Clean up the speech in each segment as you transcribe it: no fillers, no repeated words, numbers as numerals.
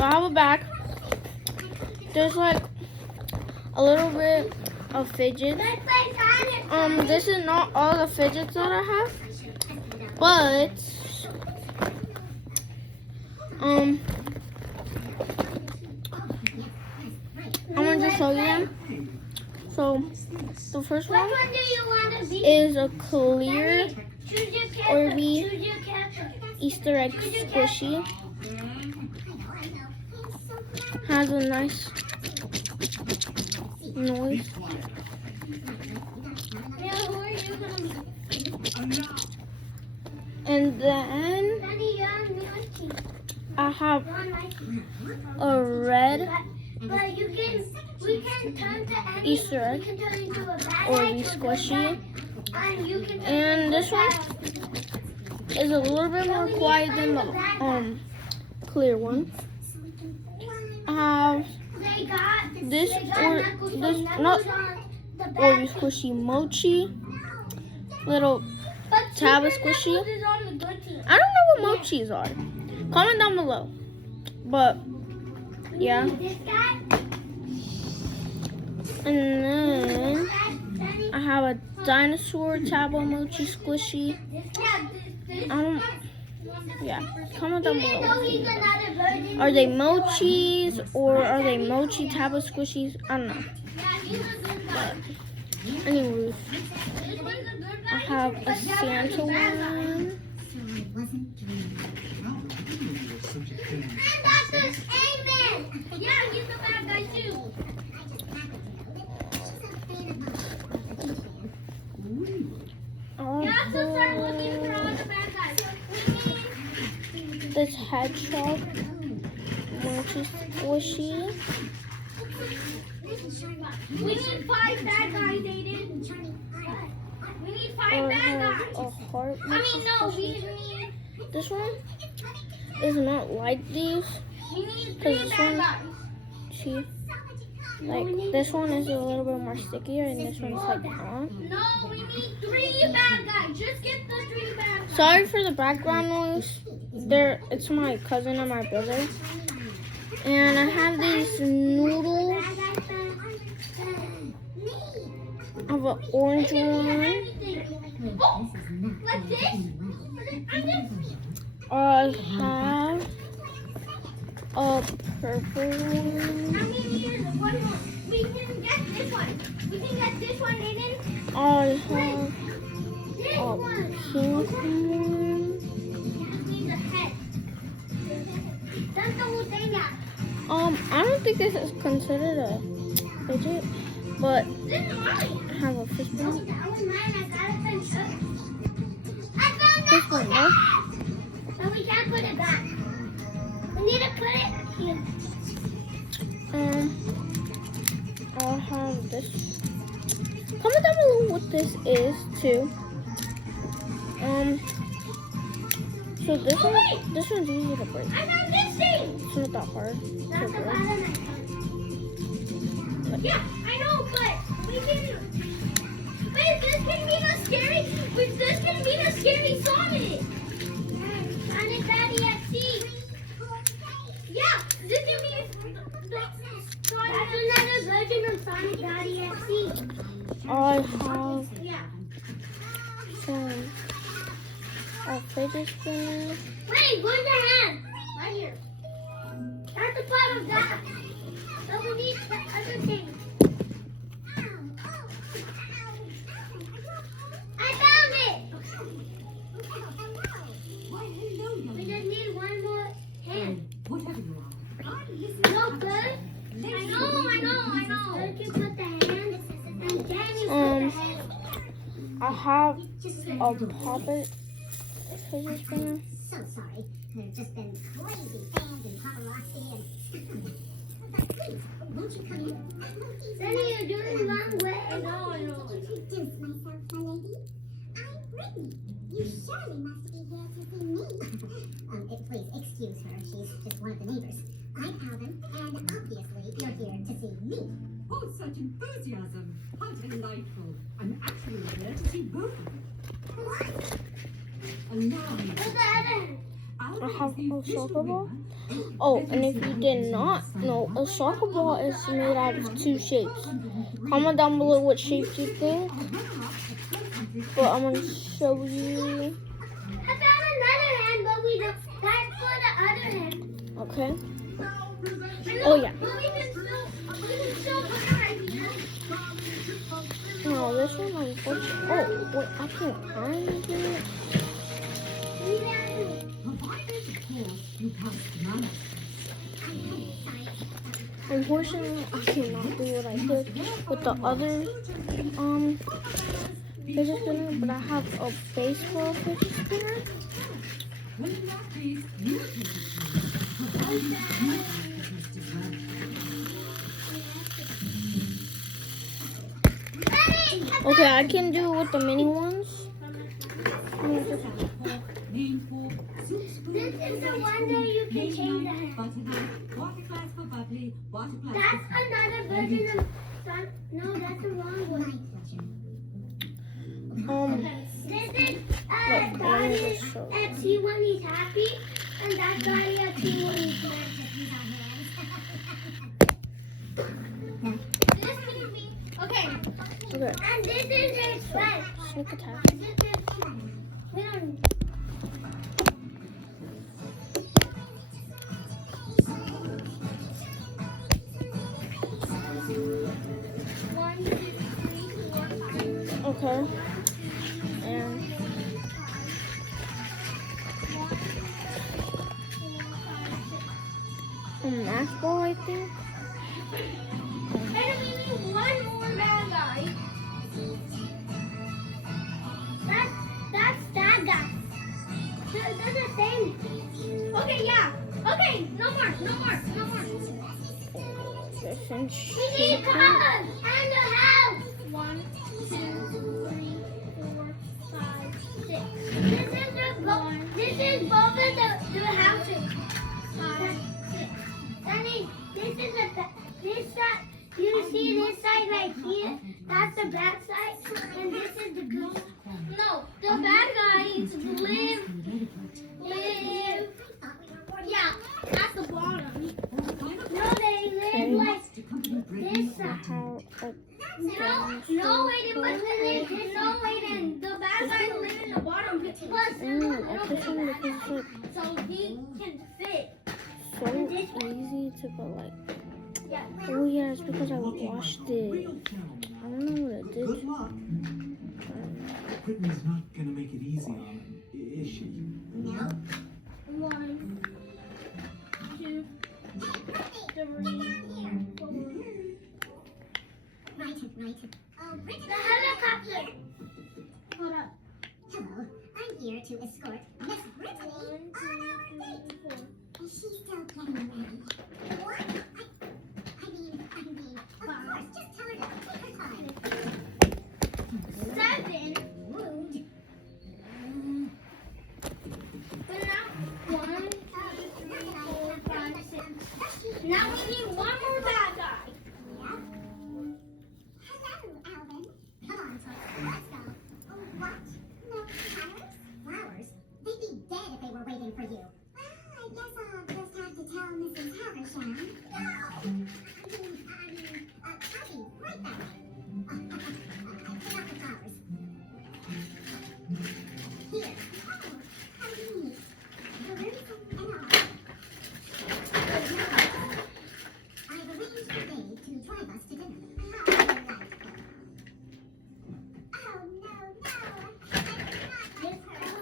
I have a bag. There's like a little bit of fidgets. This is not all the fidgets that I have, but I'm gonna just show you them. So the first one is a clear Orby Easter egg squishy. Has a nice noise. And then I have a red Easter egg Orby squishy. And this one is a little bit more quiet than the clear one. I have this not Orby squishy mochi, little Taba squishy. I don't know what mochis are. Comment down below. But yeah. And then I have a dinosaur Taba mochi squishy. Yeah, comment down below. Are they mochis or are they mochi Taba squishies? I don't know. But anyways, I have a Santa one. And Dr. Amen! Yeah, he's the bad guy too. You also start looking for all the bad guys. This hedgehog mochi squishy. We need 5 bad guys, Aiden. We need 5 bad guys. A heart no, we need. This one is not like these. We need 3 bad guys. See, like this one is a little bit more stickier, and this one's like not. No, we need 3 bad guys. Just get the 3 bad guys. Sorry for the background noise. It's my cousin and my brother. And I have these noodles. I have an orange one. Oh, like this? I have a purple one. We can get this one. We can get this one, Aiden. I have a pink one. That's the whole thing now. I don't think this is considered a fidget, but This is mine. I have a fish bone. That was mine. I got it from Chuck. I found This that one, one. no? But we can't put it back. We need to put it here. I'll have this. Comment down below what this is too. So this one's easy to break. I found this thing. It's not that hard to That's the break. bottom. Yeah, I know, but we can. Wait, this can be the scary. Wait, this can be the scary Sonic. Sonic Daddy at sea. Yeah, this can be the Sonic. That's another version of Sonic Daddy at sea. I have Yeah. some fidget spinners. Wait, where's your hand? Right here. That's the bottom of that. So we need the other thing. I found it! We just need one more hand. No good? I know. Don't you put the hand and then you put the head. I have a puppet fidget spinner. So sorry. There's just been crazy fans and paparazzi and... But please, won't you come in? Sunny, you're doing the wrong way. I know. Introduce myself, my lady. I'm Brittany. You surely must be here to see me. Please excuse her. She's just one of the neighbors. I'm Alvin, and obviously you're here to see me. Oh, such enthusiasm. How delightful. I'm actually here to see both of you. What? And now, Where's the other hand? I have a soccer ball. Oh, and if you did not know, a soccer ball is made out of 2 shapes. Comment down below what shapes you think. But I'm gonna show you. I found another hand, but we don't. That's for the other hand. Okay. And Oh look, yeah. but we can still put it right here. No, this one unfortunately. Oh, wait, I can't find it. You passed none. Unfortunately, I cannot do what I did with the other fidget spinner, but I have a baseball fidget spinner. Well, in that case, you take it. Provided you interest as well. Okay, I can do it with the mini ones. Name for soup spoon. This is the one that you can Name change the knife, hand. butter knife, water glass for bubbly, water glass That's for another version of sun. No, that's the wrong one. This is Daddy at tea when he's happy, and that's Daddy at tea when he's mad. This is me. Okay. Okay, And this is his friend. sneak attack. This is we don't. One, two, three, four, five. Okay. And a math ball, I think. And we need one more bad guy. That's that guy. They're the same. Okay, yeah. Okay, no more. This and We need cars and a house. 1, 2, 3, 4, 5, 6. This is both of the houses. 5, 6. That means this is this side. You see this side right here? That's the bad side, and this is the good side. No, the bad guys live. Yeah, at the bottom. No, they live like this side. how No, wait, but the bad guys live in the bottom because I put some because it's so he can fit. so easy to go like. Yeah. Oh yeah, it's because I washed it. I don't know what it did. Good luck. Brittany's not gonna make it easy on him, is she? No. 1, 2, 3, 4. Right. Oh, Brittany. The helicopter. Hold up. Hello. I'm here to escort Miss Brittany 1, on our 2, date. 3, 4. Is she still getting ready? What? I mean, of course, just tell her to take her time. 7. Rude. But now 1, 2, 3, 4, 5, 6. Now we need one more bad guy. Yeah. Hello, Alvin. Come on, Toast. Let's go. Oh, what? No flowers? Flowers? They'd be dead if they were waiting for you. Well, I guess I'll just have to tell Mrs. Haversham. No! I'll be right back. Put out the flowers. Here. Oh, how neat. Balloons and all. I've arranged for Dave to drive us to dinner. How do you like that? Oh, no. I did not like her.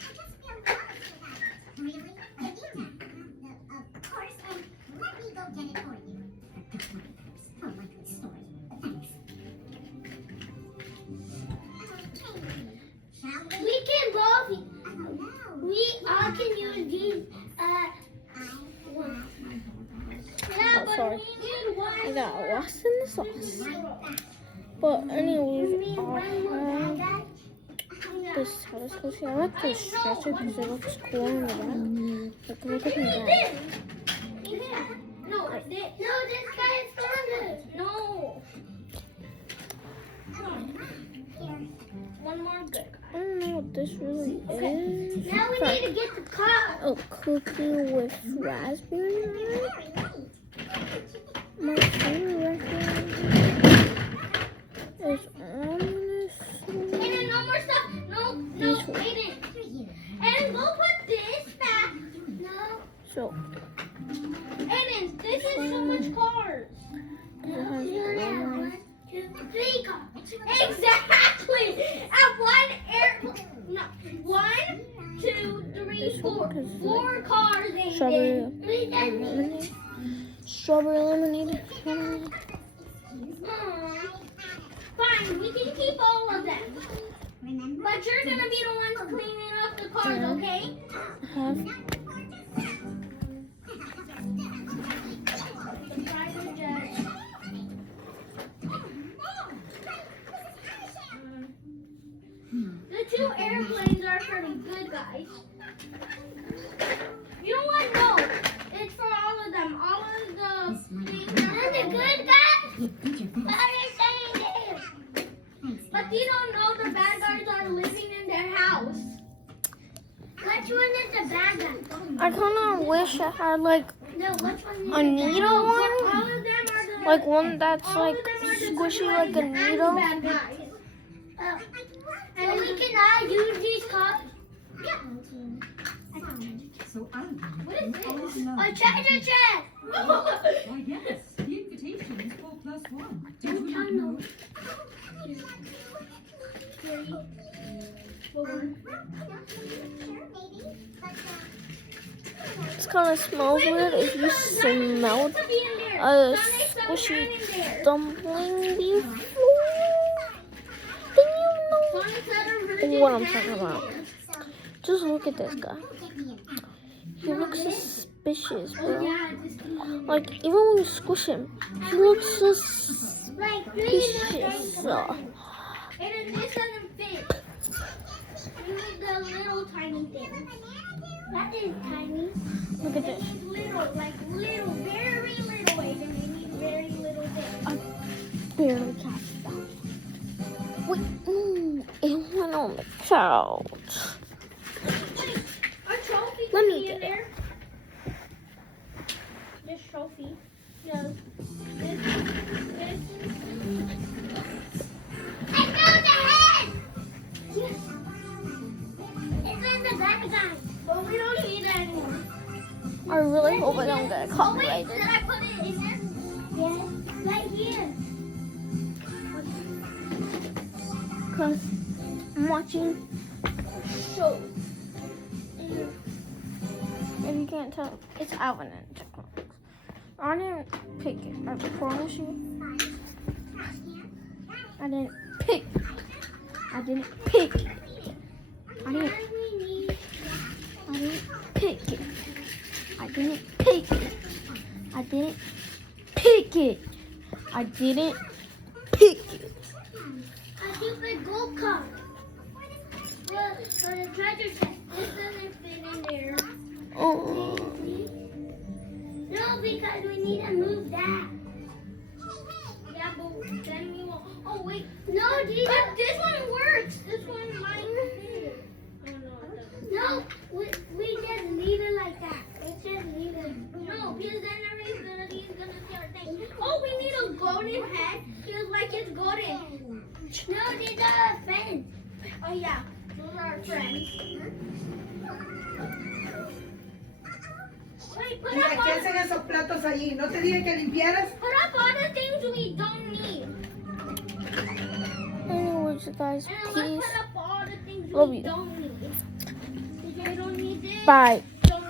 I just feel bad about it. Really? Did you? Of course, and let me go get it for you. Oh, likely story. Thanks. Okay. Shall we? We can both. Oh, no. We all can use these. One. Yeah, but sorry. we need one. I got lost in the sauce. Right back. But We anyways, need I one more have bad guy. this telescope here. I like to stretch it because it looks cool in the back. Look at We the need back. this. No, this guy is stronger. No. Here. One more good guy. I don't know what this really is. Now we need to get the car. a cookie with raspberry on it. My favorite restaurant is on this one. Aiden, no more stuff. No, Aiden. And go put this back. No. So, Aiden, this is so much cars. it has 1, 2, 3 cars. Exactly. At one no. 1, 2, 3, 4. 4 cars, strawberry Aiden. lemonade. Strawberry lemonade. Fine, we can keep all of them. But you're gonna be the one cleaning up the cars, okay? Have The 2 airplanes are pretty good, guys. You know what? No, it's for all of them. All of the things are the good guys. What are you saying there? But you don't know the bad guys are living in their house. Which one is the bad guy? I kind of wish I had like No, which one is a needle All one, of them are the like one that's all like of them are the squishy good like a guys and the needle. bad guys. And we can all use these cups. So I'm What is this? Oh, no. A treasure chest. Why, yes. The invitation is 4 plus 1. Did you not know? 3, 4. It kind of smells weird if you smelled a squishy dumpling before. Then you know what I'm talking about. Just look at this guy. He looks suspicious, bro. Like, even when you squish him, he looks suspicious. And this doesn't fit. You need the little tiny thing. That is tiny. Look at this. They need little, like little, very little ways, and they need very little things. I barely catch that. Wait, it went on the couch. Our trophy Let me can be get in there. This trophy. No. This. I know the head! Yes. It's in the back guy. But we don't need that anymore. I really hope I don't get Oh wait, copyrighted. did I put it in there? Yes. Right here. Because I'm watching shows. If you can't tell, it's Alvin and Chipmunks. I didn't pick it, I promise you. I didn't pick it. I didn't pick it. I didn't pick it. I didn't pick it. I didn't pick it. I didn't pick it. A stupid gold cup. For the treasure chest. This doesn't fit in there. Oh. No, because we need to move that. Yeah, but then we won't. Oh, wait. No, but this one works. This one might fit. Oh, no, it doesn't. No, we just leave it like that. We just leave it. No, because then he's gonna see our thing. Oh, we need a golden head. Feels like it's golden. No, these are friends. Oh, yeah. Those are our friends. Wait, put Mira, up ¿qué all, hacen esos platos allí? ¿No te dije que limpiaras? put up all the things we don't need. Anyways, guys, And let's peace. put up all the things Love we you. don't need. Because we don't need this. Bye.